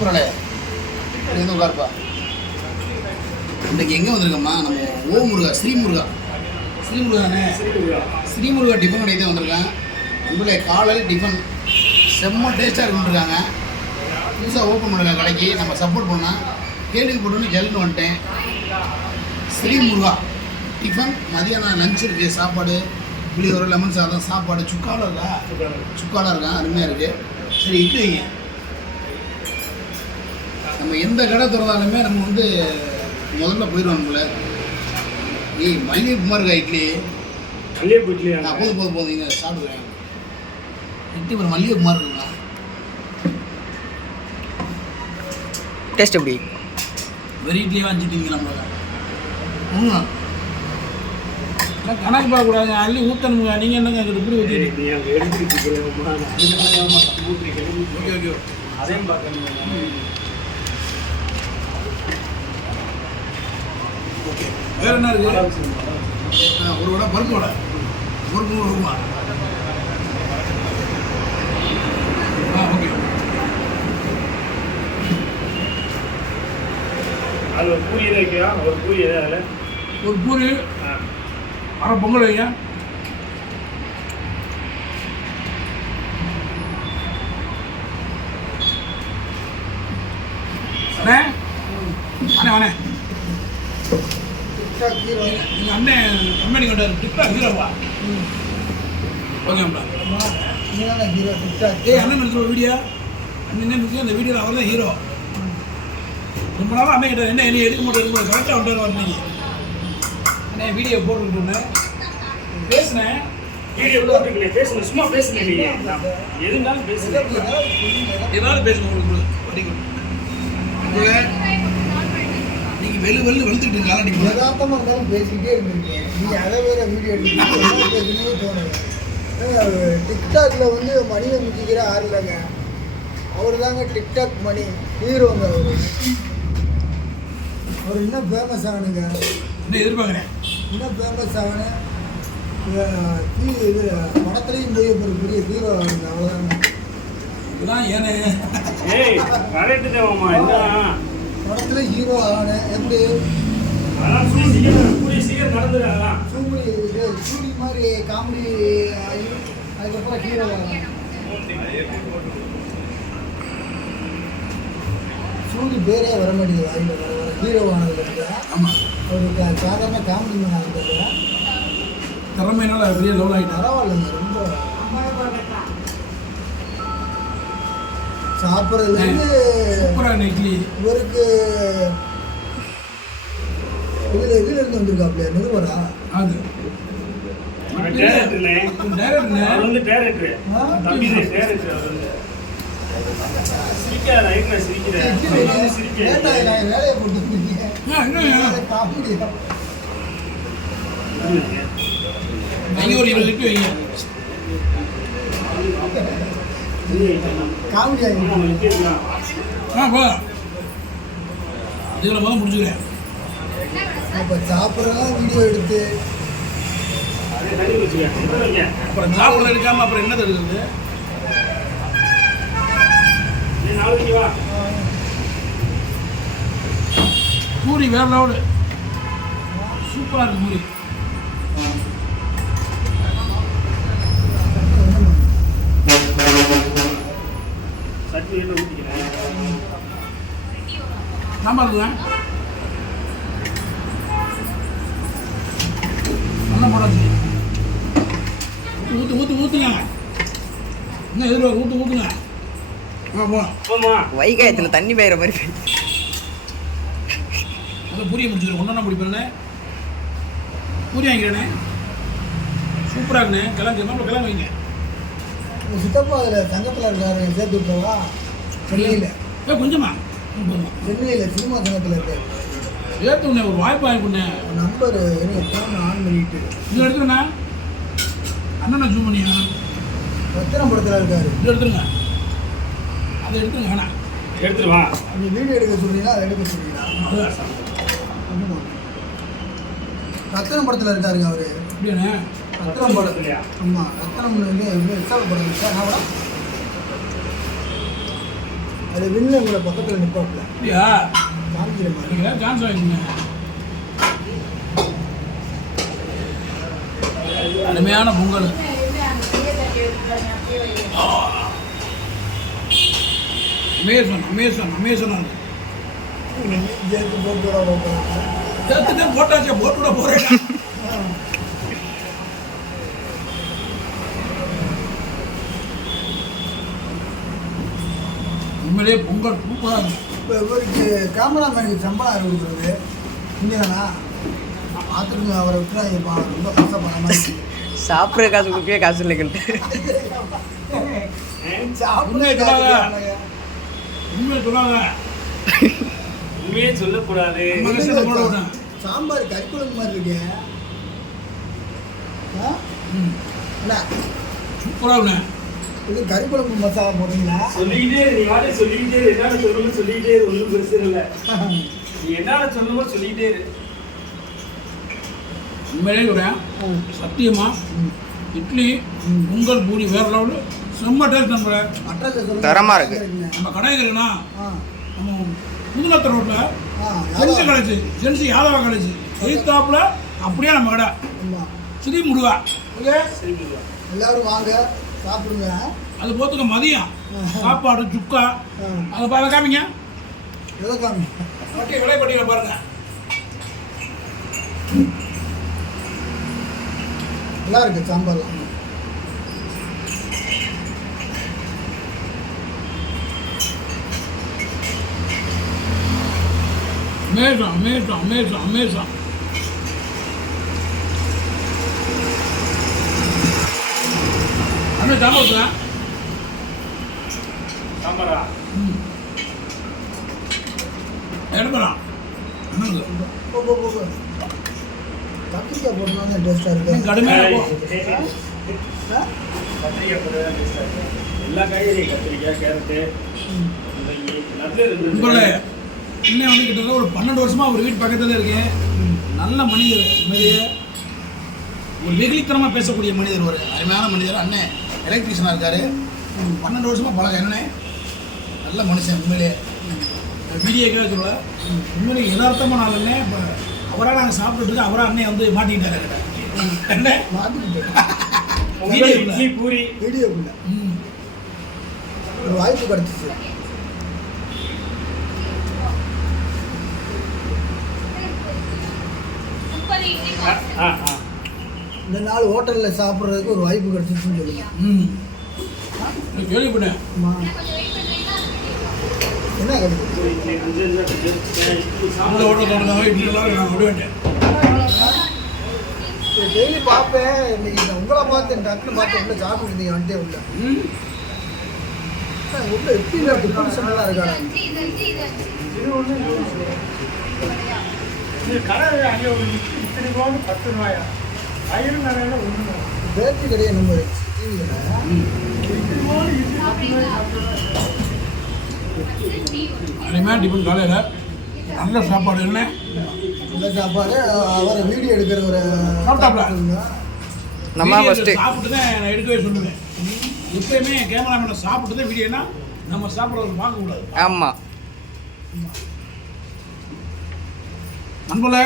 சூப்பராக எங்கே உட்காருப்பா. இன்றைக்கு எங்கே வந்திருக்கோம்மா? நம்ம முருகா ஸ்ரீமுருகா தானே? ஸ்ரீமுருகா டிஃபன் கடைக்கு தான் வந்திருக்கேன். உங்களுடைய காலையில் டிஃபன் செம்ம டேஸ்ட்டாக இருக்குன்ட்ருக்காங்க. புதுசாக ஓப்பன் பண்ணுங்க கடைக்கு. நம்ம சப்போர்ட் பண்ணால் கேள்விப்பட்டோன்னு ஜல்லுன்னு வந்துட்டேன். ஸ்ரீமுருகா டிஃபன் மதியானம் லஞ்ச் இருக்குது. சாப்பாடு இப்படி ஒரு லெமன் சாதம், சாப்பாடு சுக்காவில் இருக்கா அருமையாக இருக்குது. சரி இட்லி வைங்க. நம்ம எந்த கடை திறந்தாலுமே நம்ம வந்து முதல்ல போயிடுவோம் போல. மல்லிகைப்பூ இருக்கா இட்லி? மல்லிகைப்பூ இட்லி போதும் இங்கே சாப்பிடுவேன். இட்லி ஒரு மல்லிகைப்பூ இருக்குங்களா? டேஸ்ட் எப்படி? வெரி இட்லியாக வாங்கிட்டீங்க நம்மள. கணக்கு பார்க்கக்கூடாதுங்க, அள்ளி ஊற்றணுங்க. நீங்கள் என்னங்க எங்களுக்கு இப்படி ஊற்றி? ஓகே அதையும் பார்க்கணும். ஓகே வேறு என்ன இருக்குது? ஒரு வடை பருப்பு வடை ஒரு 3 ரூபா. ஓகே அது ஒரு பூரி வைக்கா? ஒரு பூரி எதாவது ஒரு பூரி அரை பொங்கல் வைங்க. அண்ணே எங்கள் அண்ணன் கம்பெனி கொண்டாரு டிக்டாக் ஹீரோவா? ஓகேம்ப்பா. அண்ணன் எடுத்துகிற வீடியோ அண்ணன் நினைச்சு அந்த வீடியோவில் அவர் தான் ஹீரோ. ரொம்ப நாளாக அண்ணன் கிட்ட என்ன என்னை எடுக்க மாட்டேன் கரெக்டாக வந்துட்டு வரீங்க. அண்ணே வீடியோ போட்டுக்கிட்டோன்னே பேசுனேன். வீடியோ போட்டுருக்கேன் பேசுங்க, சும்மா பேசுங்க. எதுனாலும் பேசுங்க, ஏதாவது பேசுங்க. உங்களுக்கு நீங்கள் வெளுத்துட்டு இருக்காங்க. நீங்கள் யதார்த்தமாக இருந்தாலும் பேசிக்கிட்டே இருந்திருக்கேன். நீங்கள் அதை வேறு வீடியோ எடுத்துக்கிட்டு பேசணுமே தோணுது. டிக்டாக்ல வந்து மணியை முக்கிக்கிற ஆறு இல்லைங்க, அவர் தாங்க டிக்டாக் மணி ஹீரோங்க. அவர் இன்னும் ஃபேமஸ் ஆகணுங்க. என்ன எதிர்பார்க்குறேன்? இன்னும் ஃபேமஸ் ஆகணும். இது படத்துலையும் போய் ஒரு பெரிய ஹீரோ ஆகுங்க. அவ்வளோதாங்க. இதுதான் ஏனே கரெக்டு தேவம்மா. என்ன படத்துல ஹீரோ ஆகணும். எப்படி சீக்கிரம் நடந்துடுறாங்க. சூரி மாதிரி காமெடி ஆகி அதுக்கப்புறம் ஹீரோ ஆகணும். சூரி பேரே வர மாட்டேங்குது வாயில. வர ஹீரோ ஆனதுக்கு அவருக்கு சாதாரண காமெடி மேன் ஆகுது. திறமையினால பெரிய லெவல் ஆகிட்டு பரவாயில்லைங்க. ரொம்ப சாப்பிட்றதுலேருந்து இட்லி இவருக்கு இதிலிருந்து வந்திருக்காப்லையா நிறுவரா? அது வேலையை போட்டு ஒரு 20 லிட்டர் வைங்க. காமெடி இதில் முதல் முடிச்சுக்கிறேன். அப்போ சாப்பிட்றதெல்லாம் வீடியோ எடுத்து அப்புறம் சாப்பிட்றது எடுக்காமல் அப்புறம் என்ன தருது? பூரி வேற லெவலு, சூப்பராக இருக்கு பூரி. சாம்பார் இருக்குங்க, நல்லா போடாச்சு. ஊற்றுங்க என்ன எதிர்பார்க்க ஊற்றுங்க. வைகாயத்தில் தண்ணி பெய்கிற மாதிரி நல்லா பூரியை முடிச்சுக்கிறேன். ஒன்றா முடிப்பேண்ணே, பூரி வாங்கிக்கிறேண்ணே. சூப்பராக இருக்குண்ணே. கிளம்பு வைங்க. சித்தப்பா அதில் தங்கத்தில் இருக்காரு, சேர்த்து விட்டுருவா. சென்னையில் கொஞ்சமா சென்னையில் சினிமா சங்கத்தில் இருக்காரு. சேர்த்துண்ணே, ஒரு வாய்ப்பு வாங்கிக்கொண்ணே. நம்பர் எனக்கு ஃபோன் ஆன் பண்ணிட்டு இது எடுத்துக்கண்ணா. அண்ணா ஜூம் பண்ணியா? ரத்தினம் படத்தில் இருக்காரு. இது எடுத்துருங்க, அதை எடுத்துருங்க. வேணா எடுத்துருவா. நீங்கள் வீடியோ எடுக்க சொல்கிறீங்களா அதை எடுக்க சொல்கிறீங்களா? ரத்தினம் படத்தில் இருக்காருங்க அவர். அப்படியாண்ணே? ரத்தினம் படத்துலையா? ஆமாம், ரத்தினம் எக்ஸாம்பிள் படம் சார். நான் அது வில்லன் கூட பக்கத்தில் நிற்பாப்புல அப்படியா காமிக்கிற மாதிரி. நீங்க சான்ஸ் வாங்கிக்கோங்க. அருமையான பொங்கல். அமேசான் அமேசான் அமேசான் சேர்த்து போட்டு விட போகிறாங்க. சேர்த்துதான் போட்டாச்சு, போட்டு விட போறேன். உண்மையிலேயே பொங்கல் சூப்பராக இருக்கு. இப்போ இவருக்கு கேமராமேனுக்கு சம்பளம் யார் கொடுக்குறது? இங்கேதானா? பார்த்துருங்க, அவரை விட்டுறாங்கப்பா, ரொம்ப கஷ்டப்படுற மாதிரி. சாப்பிட்ற காசு கொடுக்கவே காசு இல்லைங்கள்ட்டு. உண்மையை சொல்லாத. உண்மையை சொல்லாத. உண்மையே சொல்லக்கூடாது. நம்ம கஷ்டத்தை போட விட. சாம்பார் கறிக்குழம்பு மாதிரி இருக்கு. ஆ? என்ன சூப்பராக இது கறிக்குழம்பு மசாலா போடுறீங்களா? சொல்லிக்கிட்டே இரு, நீ வாடகை சொல்லிக்கிட்டே இரு. என்னென்ன சொல்லணுமோ சொல்லிக்கிட்டே இரு, ஒன்றும் பிரச்சனை இல்லை. நீ என்னென்ன சொல்லணுமோ சொல்லிக்கிட்டே இரு. உண்மையிலே சொல்கிறேன், சத்தியமா இட்லி பொங்கல் பூரி வேற லெவலு, செம்ம டேஸ்ட். நம்ம அட்ரஸ் சொல்லுங்க. தரமா இருக்கு. நம்ம கடை இருக்குன்னா ஆ நம்ம புதுநத்தர் ரோட்டில் ஆ ஜென்சி காலேஜ், ஜென்சி யாதவ காலேஜ் எதிர்த்தாப்புல அப்படியே நம்ம கடை ஆமாம். ஸ்ரீ முருகா. ஓகே, சரி புரியுதா? எல்லாரும் வாங்க சாப்பிடுங்க. அது போத்துக்க மதியம் சாப்பாடு சுக்கா ஆ அதை பார்க்க காமிங்க. எதை காமி? பட்டி விலைப்பட்டியலை பாருங்க. நல்லா இருக்கு சாம்பார்லாம். Amazon Amazon Amazon Amazon. அண்ணே சாம்பார் சாம்பாரா? எடுக்கலாம். போ, போ, போ, போ. கத்திரிக்காய் போட்டோம்னா டேஸ்ட்டாக இருக்கு. கடுமையாக போ. ஆ? கத்திரிக்காய் போட்டு தான் taste ஆ இருக்கு. எல்லா காய்கறியும் கத்திரிக்காய், கேரட்டு, முள்ளங்கி, எல்லாத்துலயும் ரெண்டு உங்களே இன்னும் வந்து கிட்டத்தட்ட ஒரு 12 வருஷமா ஒரு வீட்டு பக்கத்துல இருக்கேன். நல்ல மனிதர், உண்மையிலேயே ஒரு வெகுளித்தனமாக பேசக்கூடிய மனிதர், ஒரு அருமையான மனிதர். அண்ணன் எலக்ட்ரீஷியனாக இருக்காரு. 12 வருஷமா பழக என்னண்ணே, நல்ல மனுஷன். உண்மையிலே வீடியோக்காக சொல்ல, உண்மையிலே யதார்த்தமாக நான் அண்ணே. இப்போ அவராக நாங்கள் சாப்பிட்டுட்டு இருக்கோம், அவராக அண்ணே வந்து மாட்டிக்கிட்டாரு கிட்ட என்ன மாற்றிக்கிட்டு இட்லி பூரி. வீடியோக்குள்ள ஒரு வாய்ப்பு கிடச்சிச்சு. ஆ இந்த நாள் ஹோட்டலில் சாப்பிட்றதுக்கு ஒரு வாய்ப்பு கிடச்சிச்சுன்னு சொல்லுங்க. கேள்விப்பட்டேன். ஆமா. என்ன கிடைக்குது? பூரி, இட்லி, 5 இட்லி அந்த சாம்பார். ஹோட்டல் தொடர்ந்தாங்க இப்படிலாம் நான் விடுவேன். டெய்லி பார்ப்பேன். இன்னைக்கு நான் உங்களை பார்த்து டக்குன்னு பார்த்து உள்ள சாப்பிட்டு இருந்தீங்க வந்துட்டே உள்ள. உள்ள எப்படி டிஃபரன்ஸ்லாம் இருக்காங்க. இந்த கடை அங்கே ஒரு இத்தனை ரூபான்னு 10 ரூபாயா? 1000 நிறைய ஒன்று. பேட்டரி கிடையாது நம்ம டிவியில். அருமையான டிஃபன் காலையில் நல்ல சாப்பாடு. என்ன இந்த சாப்பாடு அவரை வீடியோ எடுக்கிற ஒரு சாப்பிட்டாப்ல. நம்ம வீடியோ ஃபஸ்ட்டு சாப்பிட்டு தான் நான் எடுக்கவே சொல்லுவேன். எப்பயுமே கேமராமேனை சாப்பிட்டு தான் வீடியோனா நம்ம சாப்பிட்றத பார்க்கக்கூடாது. ஆமாம். நண்பர்களே,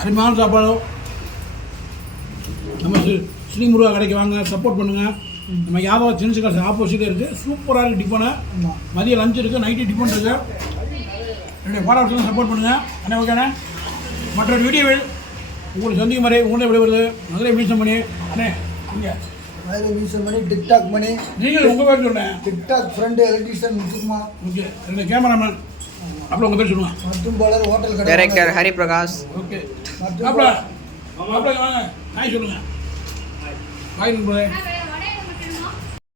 அருமையான சாப்பாடு. நம்ம ஸ்ரீ முருகா கடைக்கு வாங்க, சப்போர்ட் பண்ணுங்கள். நம்ம யாதவ ஜென்சி காலேஜ் ஆப்போசிட்டே இருக்குது. சூப்பராக இருக்குது டிஃபனு. மதியம் லஞ்ச் இருக்குது, நைட்டு டிஃபன் இருக்குது. என்னுடைய ஃபாலோவர்ஸ்லாம் சப்போர்ட் பண்ணுங்கள். அண்ணே ஓகேண்ணே. மற்றொரு வீடியோவில் உங்களுக்கு சந்திக்கும் வரை உங்களே விடைபெறுது மதுரை மீசம் பண்ணி. அண்ணே இங்கே மதுரை மீசம் பண்ணி டிக்டாக் பண்ணி நீங்கள் உங்கள் பேர் சொன்னேன். TikTok friend electrician Muthukumar. Okay, ரெண்டு கேமராமேன். அப்புறம் உங்கள் பேர் சொல்லுங்கள். மற்றும் பலர் ஹோட்டல் கடை டைரக்டர் ஹரிபிரகாஷ். ஓகே, மற்றும் அப்புறம் வாங்க, ஹாய் சொல்லுங்கள். பாய் நண்பர்களே.